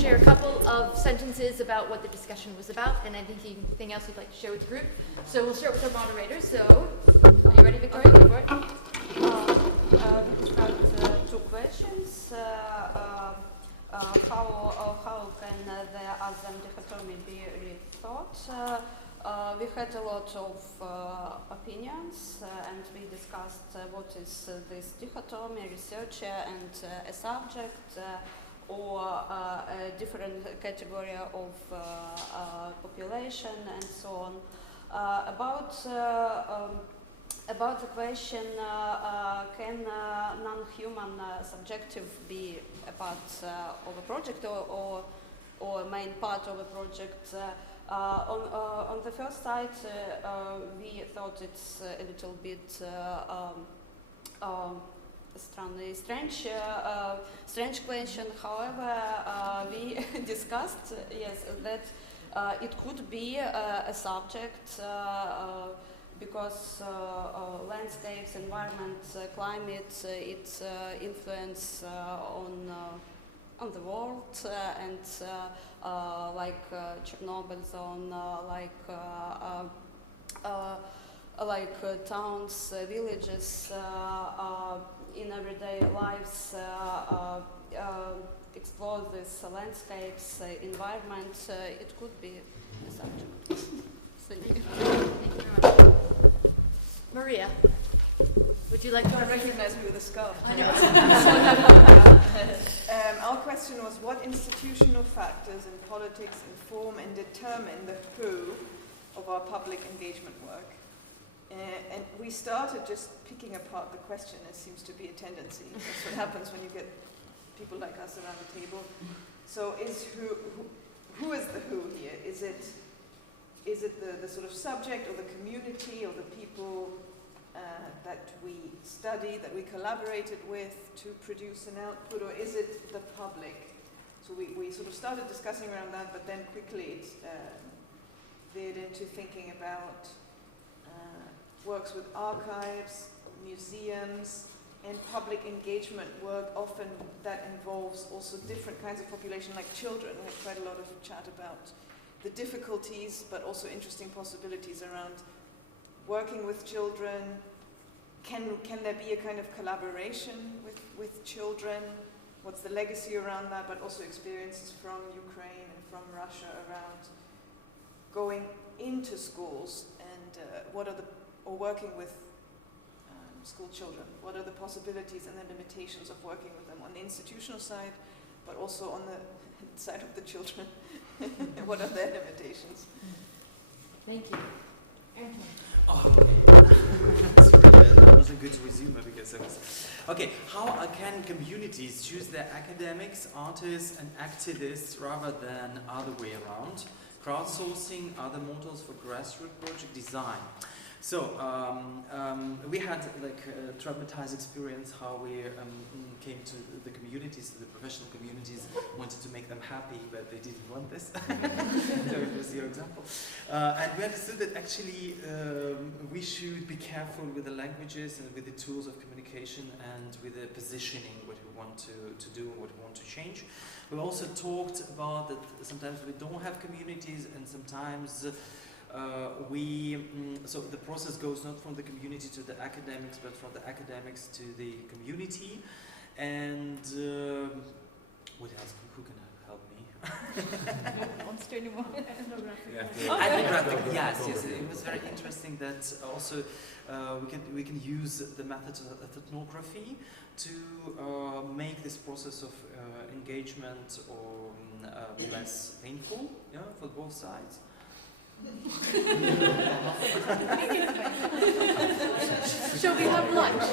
share a couple of sentences about what the discussion was about, and anything else you'd like to share with the group. So we'll start with our moderators. So, are you ready, Victoria? Go for it. We had two questions. How can the Azam dichotomy be rethought? We had a lot of opinions, and we discussed what is this dichotomy, researcher and a subject, or a different category of population, and so on. About the question, can non-human subjective be a part of a project or a main part of a project? On the first side, we thought it's a little bit strange question. However, we discussed, yes, that it could be a subject because landscapes, environment, climate, its influence on the world, and like Chernobyl zone, like towns, villages, in everyday lives, explore these landscapes, environment. It could be a subject. Thank you. Thank you very much. Maria, would you like to recognize me with a scarf? Our question was, what institutional factors in politics inform and determine the who of our public engagement work? And we started just picking apart the question. There seems to be a tendency. That's what happens when you get people like us around the table. So is who is the who here? Is it the sort of subject or the community or the people that we study, that we collaborated with to produce an output, or is it the public? So we sort of started discussing around that, but then quickly it veered into thinking about works with archives, museums, and public engagement work, often that involves also different kinds of population, like children. We had quite a lot of chat about the difficulties, but also interesting possibilities around working with children. Can there be a kind of collaboration with children? What's the legacy around that, but also experiences from Ukraine and from Russia around going into schools and or working with school children. What are the possibilities and the limitations of working with them on the institutional side, but also on the side of the children? What are their limitations? Thank you. Anton. Oh, okay. That was a good resume because it was... Okay, how can communities choose their academics, artists, and activists rather than other way around? Crowdsourcing, other models for grassroots project design. So we had like a traumatized experience how we came to the communities, the professional communities, wanted to make them happy, but they didn't want this. So it was your example. And we understood that actually we should be careful with the languages and with the tools of communication and with the positioning, what we want to do and what we want to change. We also talked about that sometimes we don't have communities and sometimes so the process goes not from the community to the academics, but from the academics to the community. And what else? Who can help me? No one wants to anymore. Ethnographic, yes. It was very interesting that also we can use the methods of ethnography to make this process of engagement or less painful, for both sides. Shall we have lunch?